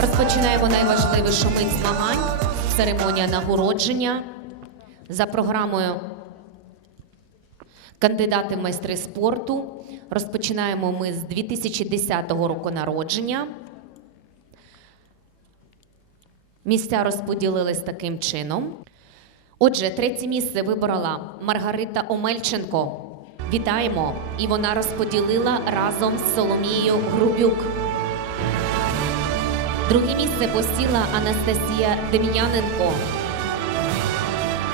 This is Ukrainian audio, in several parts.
Розпочинаємо найважливішу мить змагань. Церемонія нагородження за програмою Кандидати в майстри спорту. Розпочинаємо ми з 2010 року народження. Місця розподілились таким чином. Отже, третє місце виборола Маргарита Омельченко. Вітаємо! І вона розподілила разом з Соломією Грубюк. Друге місце посіла Анастасія Дем'яненко.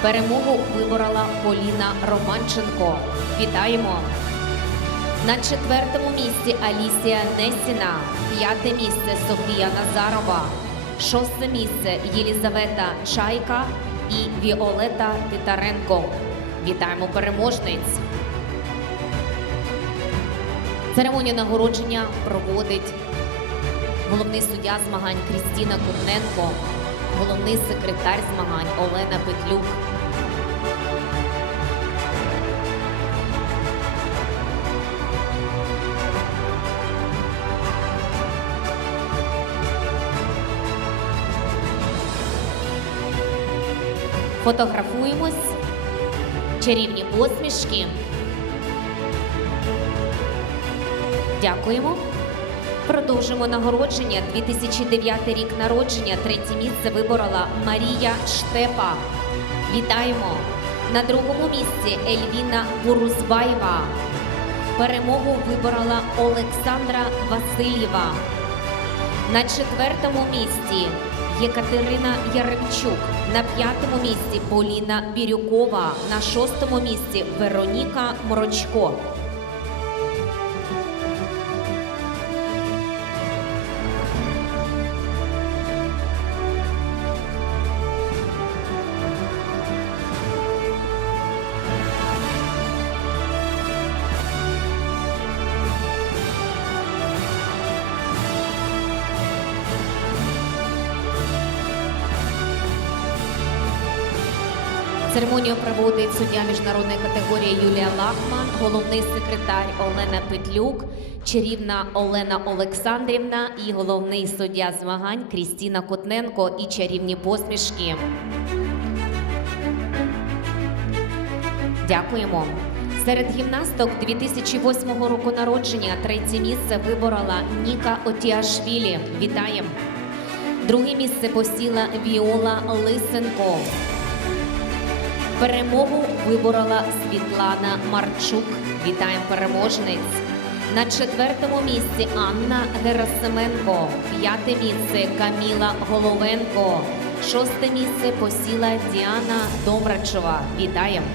Перемогу виборола Поліна Романченко. Вітаємо! На четвертому місці Алісія Несіна. П'яте місце Софія Назарова. Шосте місце Єлізавета Чайка і Віолета Титаренко. Вітаємо переможниць! Церемонію нагородження проводить головний суддя змагань Крістіна Кутненко, головний секретар змагань Олена Петлюк. Фотографуємось. Чарівні посмішки. Дякуємо. Продовжимо нагородження. 2009 рік народження. Третє місце виборола Марія Штепа. Вітаємо! На другому місці Ельвіна Бурузбаєва. Перемогу виборола Олександра Васильєва. На четвертому місці Єкатерина Яремчук. На п'ятому місці Поліна Бірюкова. На шостому місці Вероніка Морочко. Церемонію проводить суддя міжнародної категорії Юлія Лахман, головний секретар Олена Петлюк, чарівна Олена Олександрівна і головний суддя змагань Крістіна Котненко і чарівні посмішки. Дякуємо. Серед гімнасток 2008 року народження третє місце виборола Ніка Отіашвілі. Вітаємо! Друге місце посіла Віола Лисенко. Перемогу виборола Світлана Марчук. Вітаємо переможниць. На четвертому місці Анна Герасименко. П'яте місце Каміла Головенко. Шосте місце посіла Діана Домрачова. Вітаємо.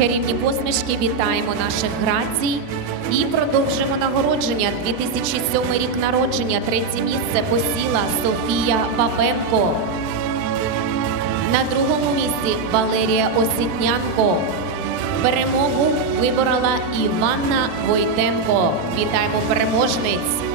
Чарівні посмішки вітаємо наших грацій і продовжимо нагородження. 2007 рік народження. Третє місце посіла Софія Бабенко. На другому місці Валерія Осітнянко. Перемогу виборола Іванна Войтенко. Вітаємо переможниць.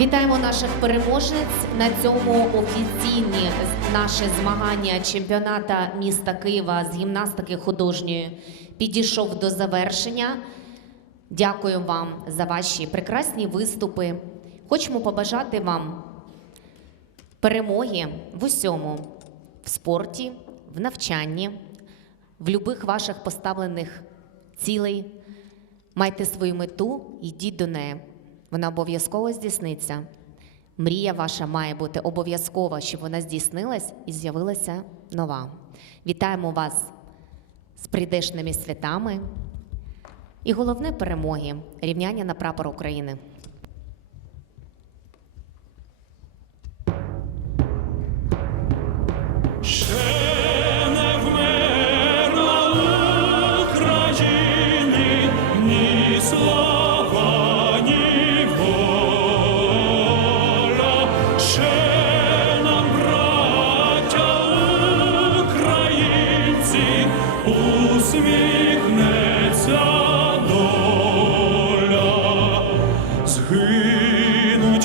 Вітаємо наших переможниць на цьому офіційні наше змагання чемпіоната міста Києва з гімнастики художньої підійшов до завершення. Дякую вам за ваші прекрасні виступи. Хочемо побажати вам перемоги в усьому, в спорті, в навчанні, в любих ваших поставлених цілей. Майте свою мету, йдіть до неї. Вона обов'язково здійсниться. Мрія ваша має бути обов'язкова, щоб вона здійснилась і з'явилася нова. Вітаємо вас з прийдешними святами і головне перемоги рівняння на прапор України. Ще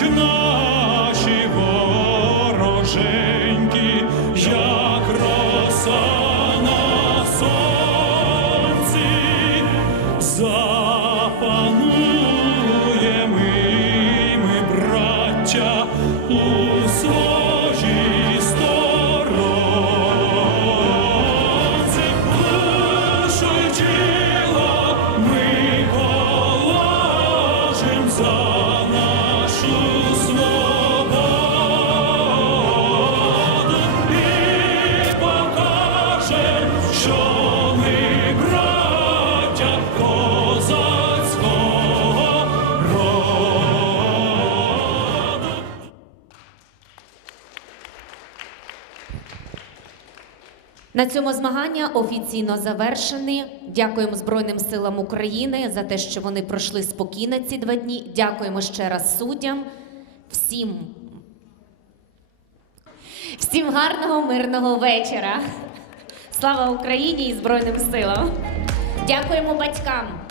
наші вороженьки, як роса на браття, На цьому змагання офіційно завершені. Дякуємо Збройним силам України за те, що вони пройшли спокійно ці два дні. Дякуємо ще раз суддям, всім. Всім гарного мирного вечора. Слава Україні і Збройним силам. Дякуємо батькам.